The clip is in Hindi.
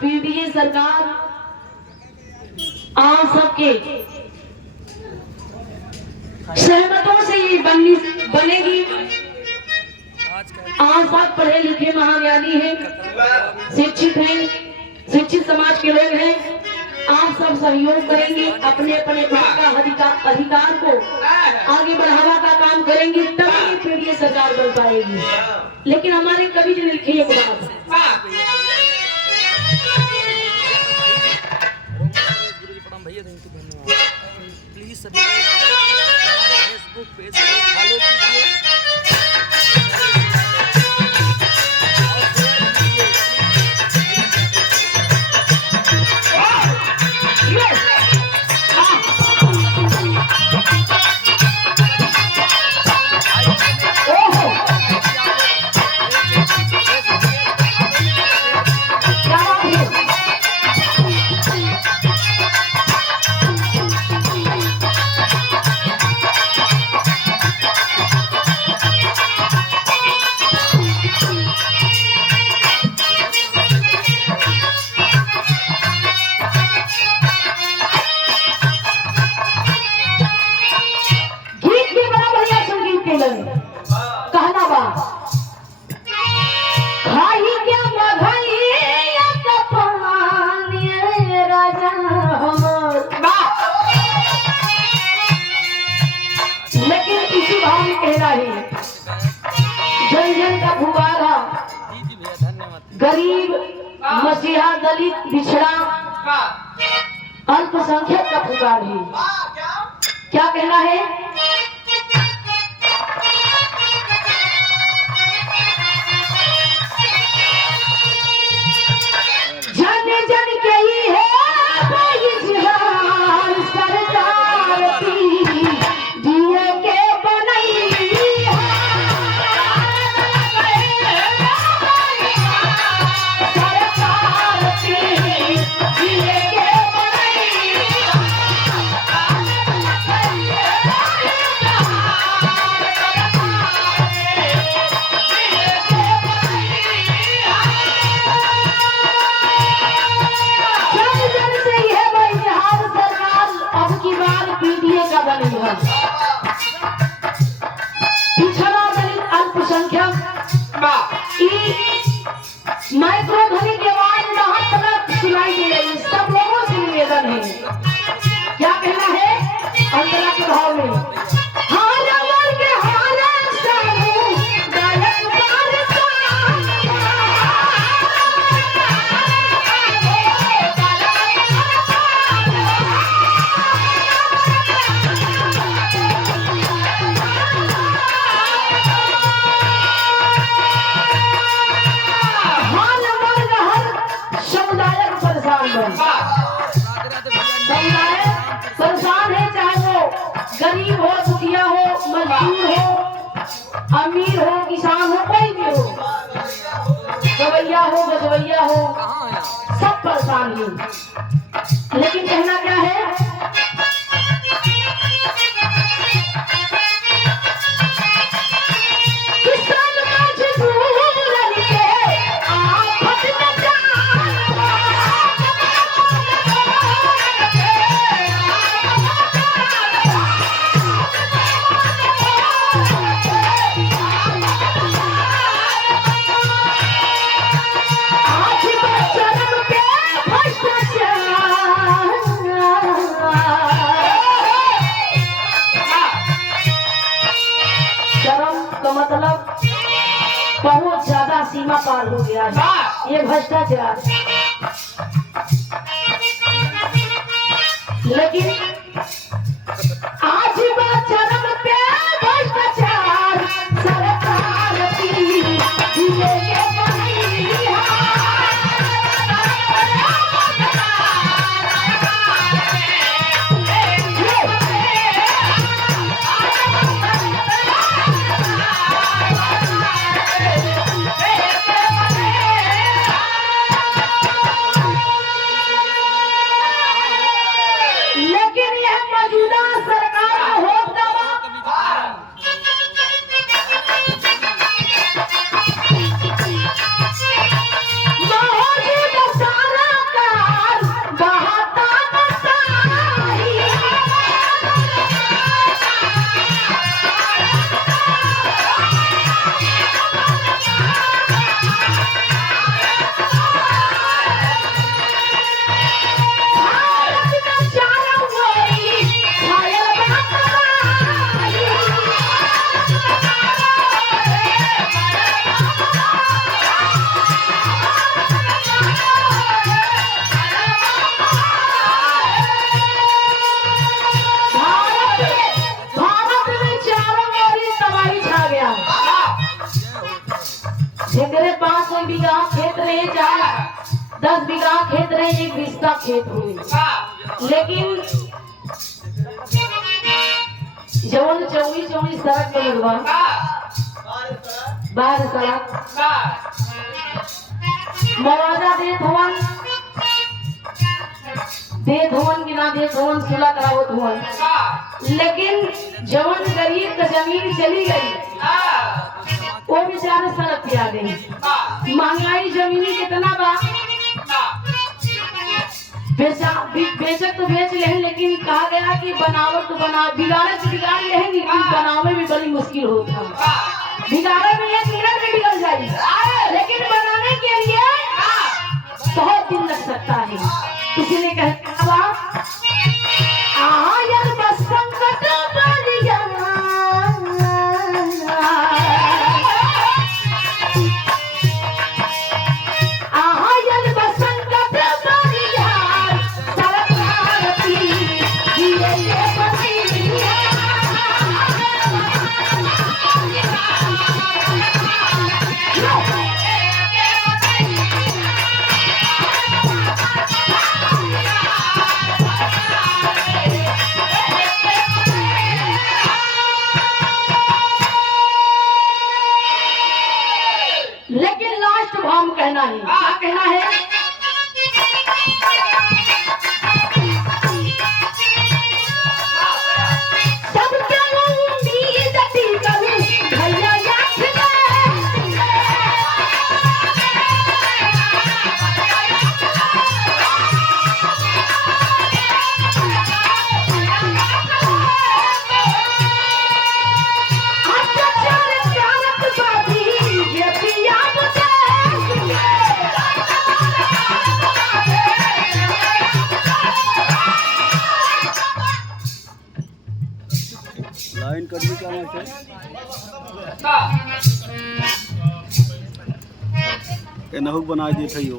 पीडीए सरकार आप सबके सहमतों से ये बनेगी। आप सब पढ़े लिखे महाज्ञानी हैं, शिक्षित हैं, शिक्षित समाज के लोग हैं। आप सब सहयोग करेंगे, अपने अपने अधिकार को आगे बढ़ावा का काम करेंगे, तभी पीडीए सरकार बन पाएगी। लेकिन हमारे कवि जी ने लिखी एक बात, भैया थैंक यू, धन्यवाद। प्लीज सभी हमारे फेसबुक पेज को फॉलो कीजिए। कहना बा खाई क्या मघई राजा हमर, लेकिन इसी भाव में कह रहा है जन जन का फुकारा, गरीब मसीहा दलित पिछड़ा अल्पसंख्यक का पुकार है। क्या कहना है? जन जन के ही है सरकार की दिए के बनई सरकार की दिए के पिछड़ा दलित अल्पसंख्यक माइक्रो ध्वनि की आवाज बहुत तक सुनाई दे रही है। सब लोगों से निवेदन है, क्या कहना है अंतरा के भाव में? परेशान है, चाहे वो गरीब हो, दुखिया हो, मजदूर हो, अमीर हो, किसान हो, कोई भी हो, गवैया हो, बजवैया हो, सब परेशान हैं। लेकिन कहना क्या है? मतलब बहुत ज्यादा सीमा पार हो गया है ये भ्रष्टाचार। लेकिन आज बात चरम पे भ्रष्टाचार सरकार की दिए के बीघा खेत रहे, चाहे 10 बीघा खेत रहे, 1 बिस्ता खेत हुए, लेकिन जवन चौड़ी सड़क बनल बा, 12 सड़क मुआवजा देत हवन कि ना देत हवन, सुलह करावत हवन, लेकिन जवन गरीब का जमीन चली गई वो बेचारे सड़क पे आ गई। महंगाई जमीनी कितना बा, बेचक तो बेच ले, लेकिन कहा गया कि बनावट तो बिगाड़े तो बिगाड़ ले, लेकिन बनावे में बड़ी मुश्किल होता। बिगाड़े में 1 मिनट में बिगड़ जाएगी, लेकिन बनाने के लिए बहुत दिन लग सकता है। इसीलिए कहता आयल बस संकट बलिया, आयल बस संकट बलिया, सरकार की ये बलिया। लेकिन लास्ट भाव में कहना है, क्या कहना है? सबके उम्मीद थी कभी भैया याद लाइन करनी क्या है? एनहु बना देते हो।